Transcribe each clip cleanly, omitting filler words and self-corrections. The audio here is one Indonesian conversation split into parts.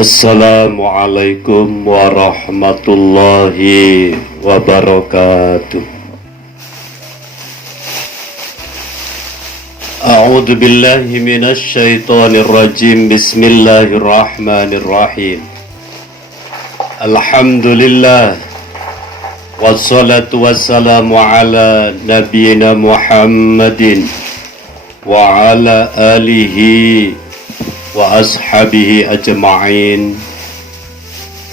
Assalamualaikum warahmatullahi wabarakatuh. A'udzu billahi minasy syaithanir rajim. Bismillahirrahmanirrahim. Alhamdulillah wassalatu wassalamu ala nabiyyina Muhammadin wa ala alihi wa ashabihi ajma'in,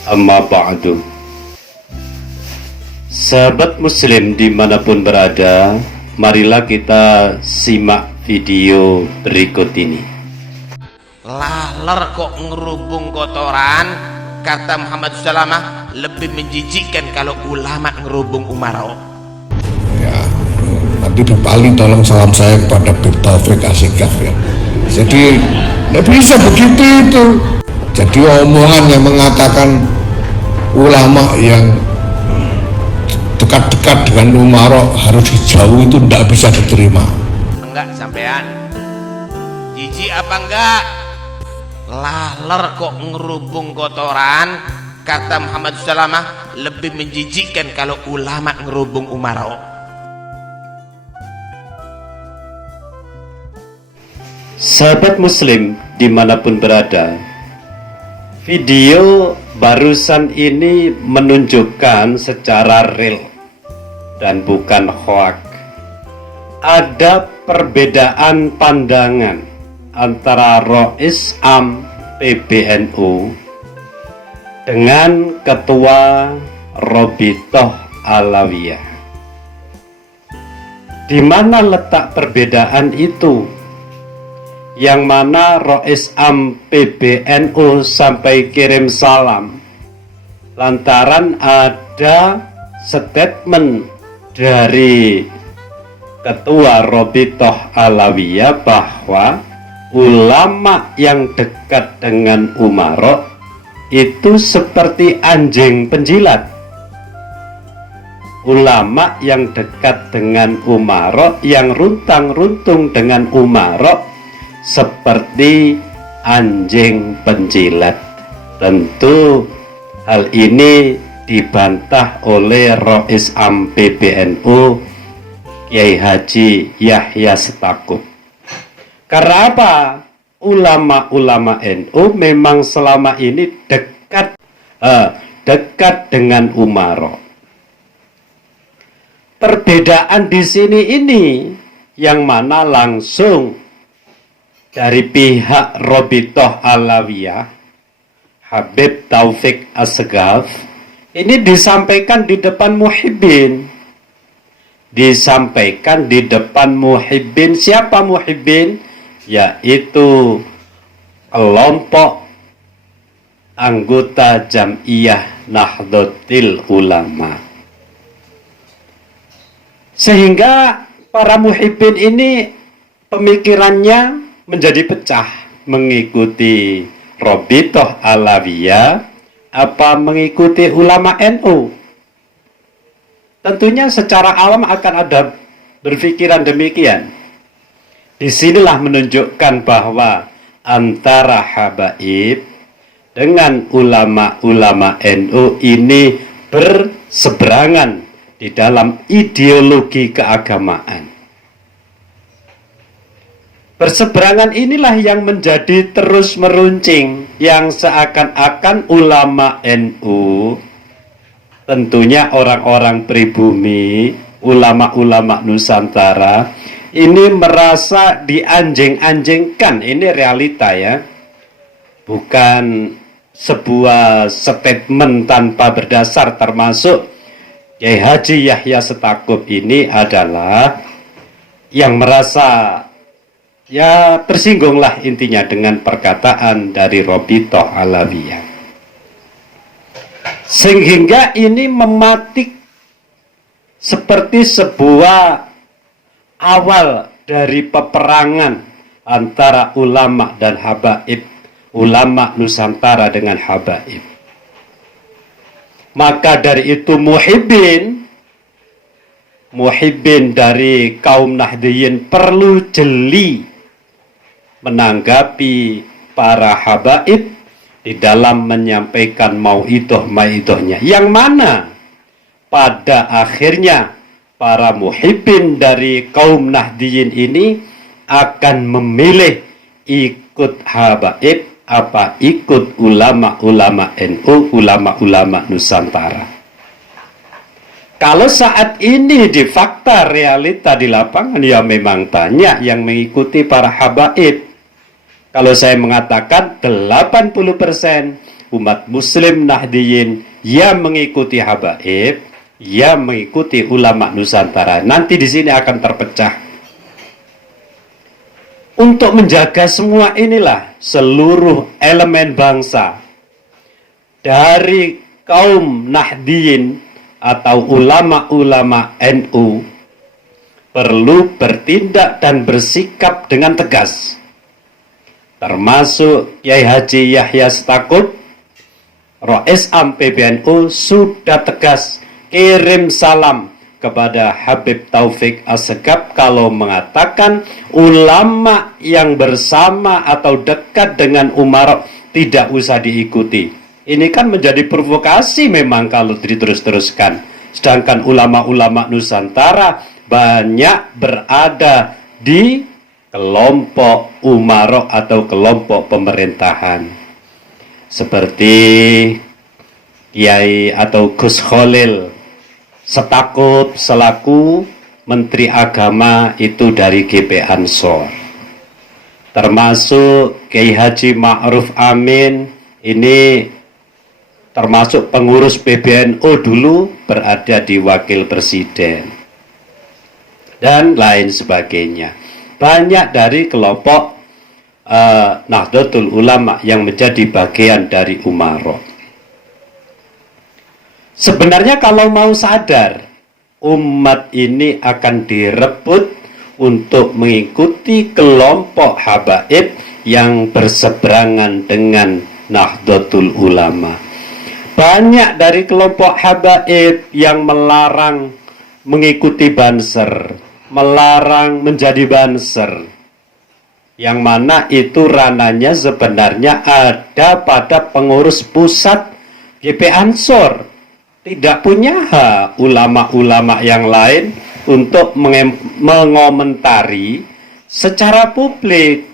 amma ba'du. Sahabat muslim dimanapun berada, marilah kita simak video berikut ini. Laler kok ngerubung kotoran, kata Muhammad Salamah, lebih menjijikkan kalau ulama ngerubung umaro. Ya, nanti di Bali tolong salam saya kepada Bib Taufik Asikaf ya. Jadi nggak bisa begitu itu. Jadi omongan yang mengatakan ulama yang dekat-dekat dengan umaro harus dijauhi itu tidak bisa diterima. Enggak sampean, jijik apa enggak? Laler kok ngerubung kotoran, kata Muhammad Salamah, lebih menjijikkan kalau ulama ngerubung umaro. Sahabat muslim dimanapun berada, video barusan ini menunjukkan secara real dan bukan hoak, ada perbedaan pandangan antara Rois Am PBNU dengan Ketua Robitoh Alawiyah. Di mana letak perbedaan itu? Yang mana Rois Am PBNU sampai kirim salam lantaran ada statement dari Ketua Robitoh Alawiyah bahwa ulama yang dekat dengan umaro itu seperti anjing penjilat. Ulama yang dekat dengan umaro, yang runtang-runtung dengan umaro, seperti anjing penjilat. Tentu hal ini dibantah oleh Rois Am PBNU Kiai Haji Yahya Stakuf. Karena apa? Ulama-ulama NU memang selama ini dekat dengan umaro. Perbedaan di sini ini yang mana langsung dari pihak Robitoh Alawiyah, Habib Taufik Asgaf, ini disampaikan di depan muhibbin. Disampaikan di depan muhibbin. Siapa muhibbin? Yaitu kelompok anggota Jam'iyah Nahdlatul Ulama. Sehingga para muhibbin ini pemikirannya menjadi pecah, mengikuti Robitoh Alawiyah apa mengikuti ulama NU. Tentunya secara alam akan ada berpikiran demikian. Disinilah menunjukkan bahwa antara habaib dengan ulama-ulama NU ini berseberangan di dalam ideologi keagamaan. Berseberangan inilah yang menjadi terus meruncing, yang seakan-akan ulama NU, tentunya orang-orang pribumi, ulama-ulama Nusantara, ini merasa dianjing-anjingkan. Ini realita ya, bukan sebuah statement tanpa berdasar. Termasuk Kiai Haji Yahya Stakuf ini adalah yang merasa, ya tersinggunglah intinya dengan perkataan dari Robitoh Alawiyah. Sehingga ini mematik seperti sebuah awal dari peperangan antara ulama dan habaib, ulama Nusantara dengan habaib. Maka dari itu muhibbin dari kaum Nahdliyin perlu jeli menanggapi para habaib di dalam menyampaikan mauidhnya, yang mana pada akhirnya para muhibbin dari kaum Nahdiyin ini akan memilih ikut habaib apa ikut ulama-ulama NU, ulama-ulama Nusantara. Kalau saat ini di fakta realita di lapangan, ya memang banyak yang mengikuti para habaib. Kalau saya mengatakan 80% umat muslim Nahdiyin yang mengikuti habaib, yang mengikuti ulama Nusantara, nanti di sini akan terpecah. Untuk menjaga semua inilah seluruh elemen bangsa, dari kaum Nahdiyin atau ulama-ulama NU, perlu bertindak dan bersikap dengan tegas. Termasuk Kiai Haji Yahya Stakuf, Rais Am PBNU, sudah tegas kirim salam kepada Habib Taufik Assegaf kalau mengatakan ulama yang bersama atau dekat dengan Umar tidak usah diikuti. Ini kan menjadi provokasi memang kalau diterus-teruskan. Sedangkan ulama-ulama Nusantara banyak berada di kelompok umarok atau kelompok pemerintahan, seperti Kiai atau Gus Khalil Stakuf selaku Menteri Agama itu dari GP Ansor, termasuk Kiai Haji Ma'ruf Amin ini termasuk pengurus PBNU dulu berada di Wakil Presiden dan lain sebagainya. Banyak dari kelompok Nahdlatul Ulama yang menjadi bagian dari Umarok. Sebenarnya kalau mau sadar, umat ini akan direbut untuk mengikuti kelompok habaib yang berseberangan dengan Nahdlatul Ulama. Banyak dari kelompok habaib yang melarang mengikuti Banser, melarang menjadi Banser, yang mana itu ranahnya sebenarnya ada pada pengurus pusat GP Ansor. Tidak punya hak ulama-ulama yang lain untuk mengomentari secara publik.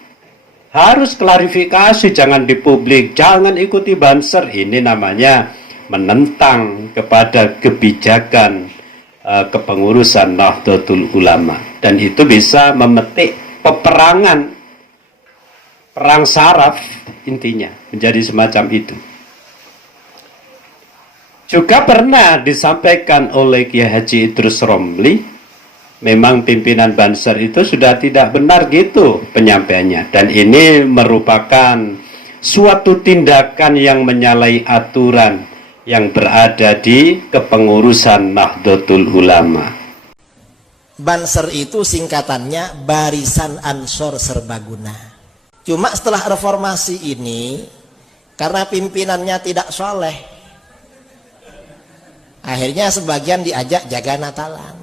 Harus klarifikasi, jangan di publik, jangan ikuti Banser. Ini namanya menentang kepada kebijakan kepengurusan Nahdlatul Ulama, dan itu bisa memetik peperangan, perang saraf intinya menjadi semacam itu. Juga pernah disampaikan oleh Kiai Haji Idrus Romli, memang pimpinan Banser itu sudah tidak benar gitu penyampaiannya, dan ini merupakan suatu tindakan yang menyalahi aturan yang berada di kepengurusan Nahdlatul Ulama. Banser itu singkatannya Barisan Ansor Serbaguna. Cuma setelah reformasi ini, karena pimpinannya tidak soleh, akhirnya sebagian diajak jaga Natalan.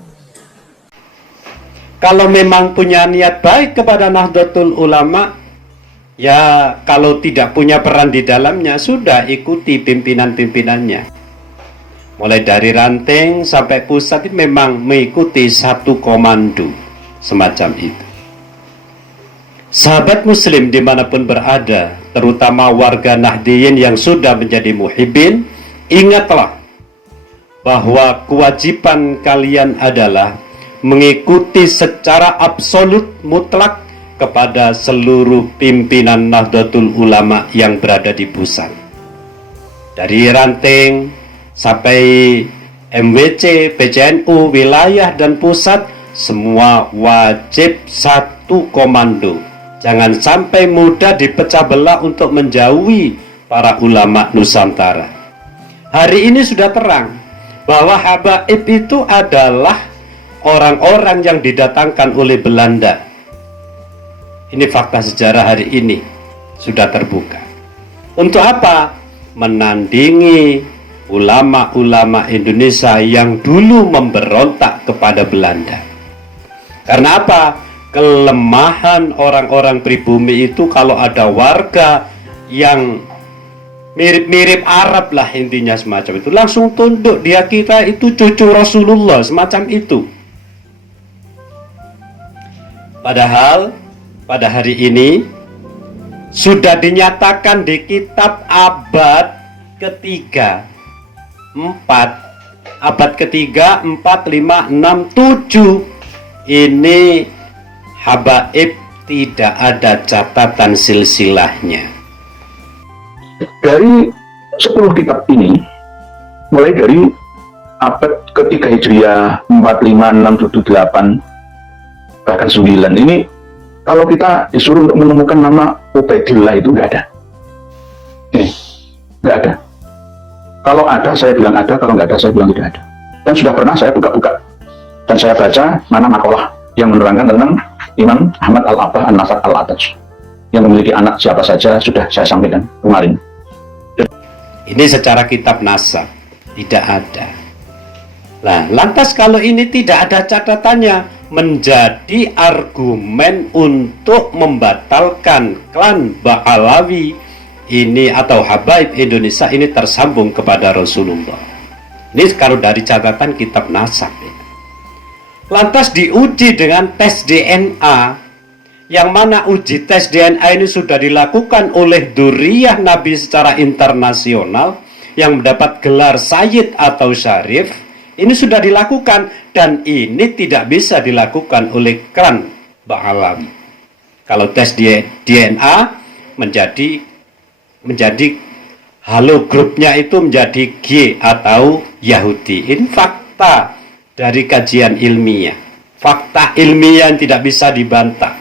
Kalau memang punya niat baik kepada Nahdlatul Ulama, ya kalau tidak punya peran di dalamnya, sudah ikuti pimpinan-pimpinannya. Mulai dari ranting sampai pusat itu memang mengikuti satu komando semacam itu. Sahabat muslim dimanapun berada, terutama warga Nahdiyin yang sudah menjadi muhibbin, ingatlah bahwa kewajiban kalian adalah mengikuti secara absolut mutlak kepada seluruh pimpinan Nahdlatul Ulama yang berada di pusat. Dari ranting sampai MWC, PCNU, wilayah dan pusat, semua wajib satu komando. Jangan sampai mudah dipecah belah untuk menjauhi para ulama Nusantara. Hari ini sudah terang bahwa habaib itu adalah orang-orang yang didatangkan oleh Belanda. Ini fakta sejarah hari ini sudah terbuka. Untuk apa? Menandingi ulama-ulama Indonesia yang dulu memberontak kepada Belanda. Karena apa? Kelemahan orang-orang pribumi itu, kalau ada warga yang mirip-mirip Arab lah intinya semacam itu. Langsung tunduk, dia kira itu cucu Rasulullah, semacam itu. Padahal pada hari ini sudah dinyatakan di kitab abad ketiga, 4, 5, 6, 7 ini habaib tidak ada catatan silsilahnya. Dari 10 kitab ini, mulai dari abad ketiga Hijriah 4, 5, 6, 7, 8 bahkan 9 ini, kalau kita disuruh untuk menemukan nama Ubaidillah itu nggak ada. Nggak ada. Kalau ada saya bilang ada, kalau nggak ada saya bilang tidak ada. Dan sudah pernah saya buka-buka dan saya baca mana makalah yang menerangkan tentang Imam Ahmad Al-Abbah An-Nasr Al-Ataj yang memiliki anak siapa saja, sudah saya sampaikan kemarin. Ini secara kitab nasab tidak ada. Nah, lantas kalau ini tidak ada catatannya, menjadi argumen untuk membatalkan klan Ba'alawi ini atau habaib Indonesia ini tersambung kepada Rasulullah. Ini kalau dari catatan kitab nasab ya. Lantas diuji dengan tes DNA, yang mana uji tes DNA ini sudah dilakukan oleh Duriyah Nabi secara internasional yang mendapat gelar Sayyid atau Syarif. Ini sudah dilakukan dan ini tidak bisa dilakukan oleh klan Ba'alawi. Kalau tes DNA menjadi halo grupnya itu menjadi G atau Yahudi. Ini fakta dari kajian ilmiah. Fakta ilmiah yang tidak bisa dibantah.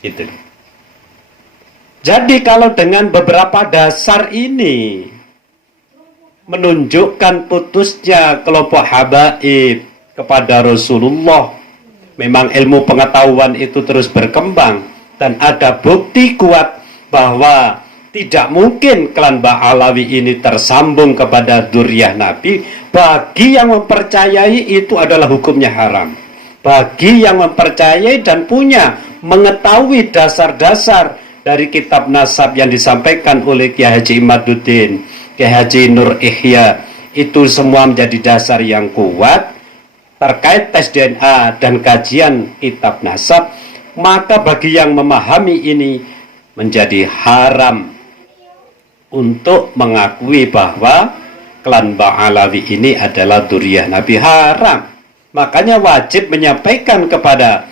Gitu. Jadi kalau dengan beberapa dasar ini menunjukkan putusnya kelompok habaib kepada Rasulullah, memang ilmu pengetahuan itu terus berkembang dan ada bukti kuat bahwa tidak mungkin klan Ba'alawi ini tersambung kepada Duriyah Nabi. Bagi yang mempercayai itu adalah hukumnya haram. Bagi yang mempercayai dan punya mengetahui dasar-dasar dari kitab nasab yang disampaikan oleh Kiai Haji Imaduddin, Kiai Haji Nur Ihya, itu semua menjadi dasar yang kuat terkait tes DNA dan kajian kitab nasab, maka bagi yang memahami ini menjadi haram untuk mengakui bahwa klan Ba'alawi ini adalah Duriyah Nabi. Haram. Makanya wajib menyampaikan kepada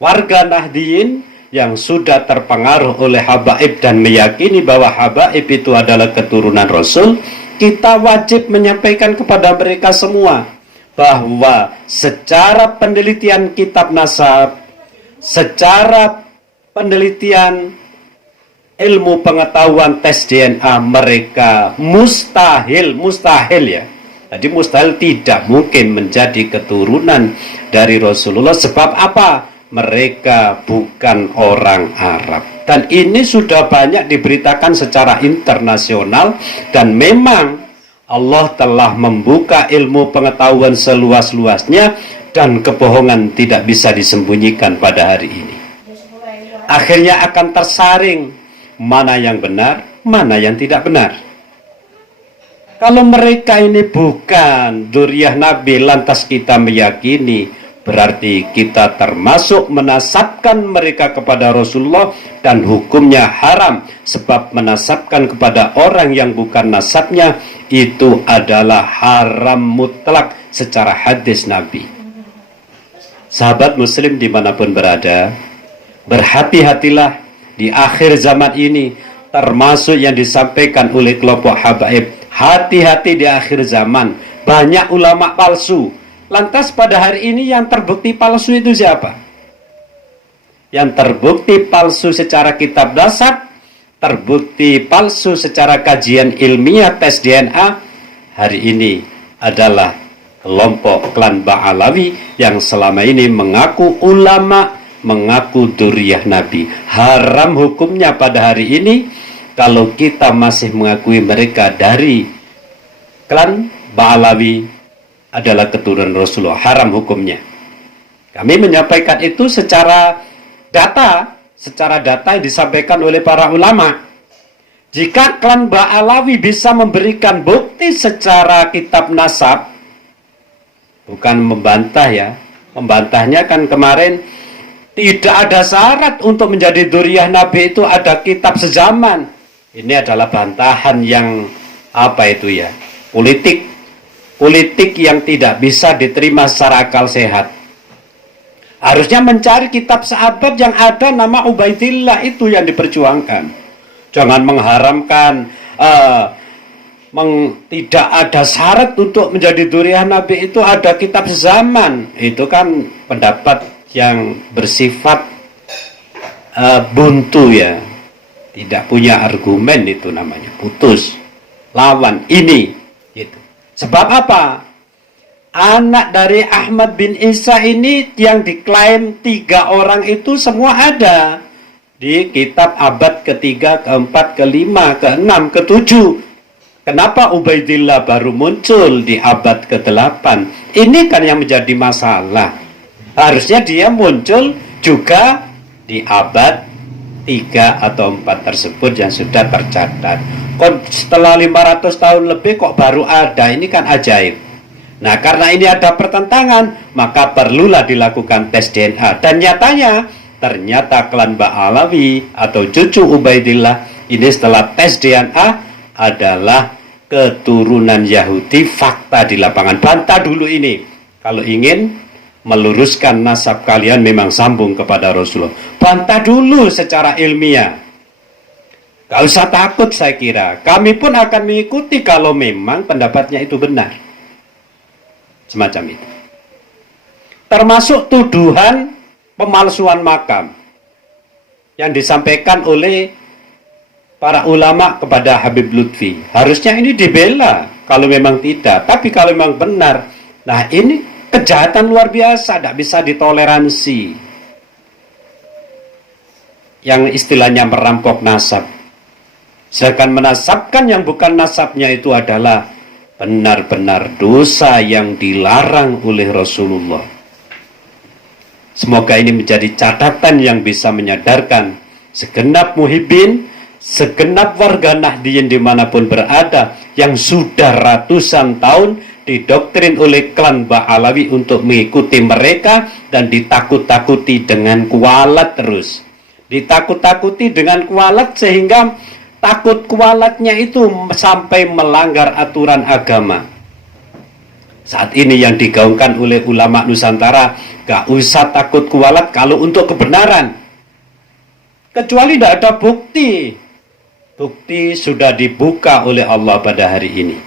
warga Nahdiyin yang sudah terpengaruh oleh habaib dan meyakini bahwa habaib itu adalah keturunan Rasul, kita wajib menyampaikan kepada mereka semua bahwa secara penelitian kitab nasab, secara penelitian ilmu pengetahuan tes DNA mereka mustahil ya. Jadi mustahil, tidak mungkin menjadi keturunan dari Rasulullah. Sebab apa? Mereka bukan orang Arab. Dan ini sudah banyak diberitakan secara internasional dan memang Allah telah membuka ilmu pengetahuan seluas-luasnya dan kebohongan tidak bisa disembunyikan pada hari ini. Akhirnya akan tersaring mana yang benar, mana yang tidak benar. Kalau mereka ini bukan Duriyah Nabi, lantas kita meyakini, berarti kita termasuk menasabkan mereka kepada Rasulullah dan hukumnya haram. Sebab menasabkan kepada orang yang bukan nasabnya itu adalah haram mutlak secara hadis Nabi. Sahabat muslim dimanapun berada, berhati-hatilah di akhir zaman ini, termasuk yang disampaikan oleh kelompok habaib. Hati-hati di akhir zaman, banyak ulama palsu. Lantas pada hari ini yang terbukti palsu itu siapa? Yang terbukti palsu secara kitab nasab, terbukti palsu secara kajian ilmiah tes DNA hari ini adalah kelompok klan Ba'alawi yang selama ini mengaku ulama, mengaku Duriyah Nabi. Haram hukumnya pada hari ini kalau kita masih mengakui mereka dari klan Ba'alawi adalah keturunan Rasulullah. Haram hukumnya. Kami menyampaikan itu secara data yang disampaikan oleh para ulama. Jika klan Ba'alawi bisa memberikan bukti secara kitab nasab, bukan membantah ya, membantahnya kan kemarin tidak ada syarat untuk menjadi dzurriyyah Nabi itu ada kitab sezaman. Ini adalah bantahan yang apa itu ya, politik yang tidak bisa diterima secara akal sehat. Harusnya mencari kitab sahabat yang ada nama Ubaidillah, itu yang diperjuangkan. Jangan mengharamkan tidak ada syarat untuk menjadi dzurriyyah Nabi itu ada kitab sezaman. Itu kan pendapat yang bersifat buntu ya, tidak punya argumen, itu namanya putus, lawan ini gitu. Sebab apa? Anak dari Ahmad bin Isa ini yang diklaim 3 orang itu semua ada di kitab abad ke-3, ke-4, ke-5, ke-6, ke-7. Kenapa Ubaidillah baru muncul di abad ke-8? Ini kan yang menjadi masalah. Harusnya dia muncul juga di abad 3 atau 4 tersebut yang sudah tercatat. Kok setelah 500 tahun lebih kok baru ada? Ini kan ajaib. Nah, karena ini ada pertentangan, maka perlulah dilakukan tes DNA. Dan nyatanya, ternyata klan Ba'alawi atau cucu Ubaidillah ini setelah tes DNA adalah keturunan Yahudi. Fakta di lapangan. Bantah dulu ini. Kalau ingin meluruskan nasab kalian memang sambung kepada Rasulullah. Bantah dulu secara ilmiah. Gak usah takut, saya kira. Kami pun akan mengikuti kalau memang pendapatnya itu benar. Semacam itu. Termasuk tuduhan pemalsuan makam yang disampaikan oleh para ulama kepada Habib Lutfi. Harusnya ini dibela kalau memang tidak. Tapi kalau memang benar, nah ini kejahatan luar biasa, tidak bisa ditoleransi. Yang istilahnya merampok nasab. Sedangkan menasabkan yang bukan nasabnya itu adalah benar-benar dosa yang dilarang oleh Rasulullah. Semoga ini menjadi catatan yang bisa menyadarkan segenap muhibbin, segenap warga Nahdiyin dimanapun berada, yang sudah ratusan tahun didoktrin oleh klan Ba'alawi untuk mengikuti mereka dan ditakut-takuti dengan kualat terus. Ditakut-takuti dengan kualat sehingga takut kualatnya itu sampai melanggar aturan agama. Saat ini yang digaungkan oleh ulama Nusantara, gak usah takut kualat kalau untuk kebenaran. Kecuali tidak ada bukti. Bukti sudah dibuka oleh Allah pada hari ini.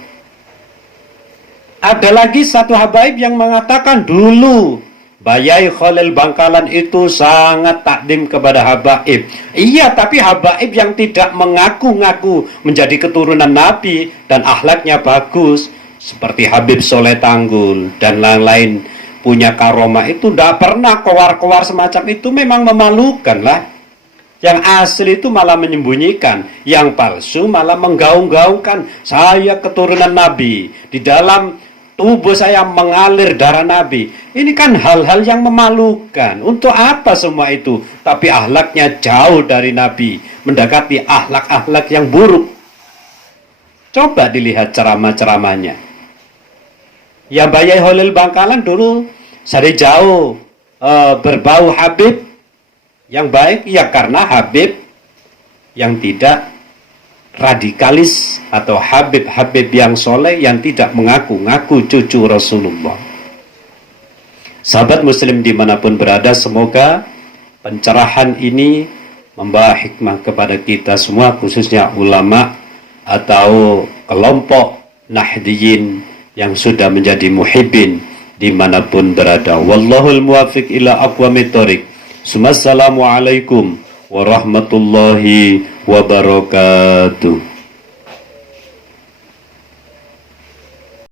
Ada lagi satu habaib yang mengatakan dulu Bayai Khalil Bangkalan itu sangat takdim kepada habaib. Iya, tapi habaib yang tidak mengaku-ngaku menjadi keturunan Nabi dan akhlaknya bagus, seperti Habib Soleh Tanggul dan lain-lain punya karomah, itu tidak pernah kowar-kowar semacam itu. Memang memalukan lah. Yang asli itu malah menyembunyikan, yang palsu malah menggaung-gaungkan saya keturunan Nabi, di dalam tubuh saya mengalir darah Nabi. Ini kan hal-hal yang memalukan. Untuk apa semua itu? Tapi akhlaknya jauh dari Nabi, mendekati akhlak-akhlak yang buruk. Coba dilihat ceramah-ceramahnya. Ya, Bayai Khalil Bangkalan dulu dari jauh berbau Habib yang baik, ya karena Habib yang tidak radikalis atau Habib-Habib yang soleh yang tidak mengaku-ngaku cucu Rasulullah. Sahabat muslim dimanapun berada, semoga pencerahan ini membawa hikmah kepada kita semua, khususnya ulama atau kelompok Nahdiyin yang sudah menjadi muhibbin dimanapun berada. Wallahul muwafiq ila aqwamit thoriq. Assalamualaikum warahmatullahi wabarakatuh.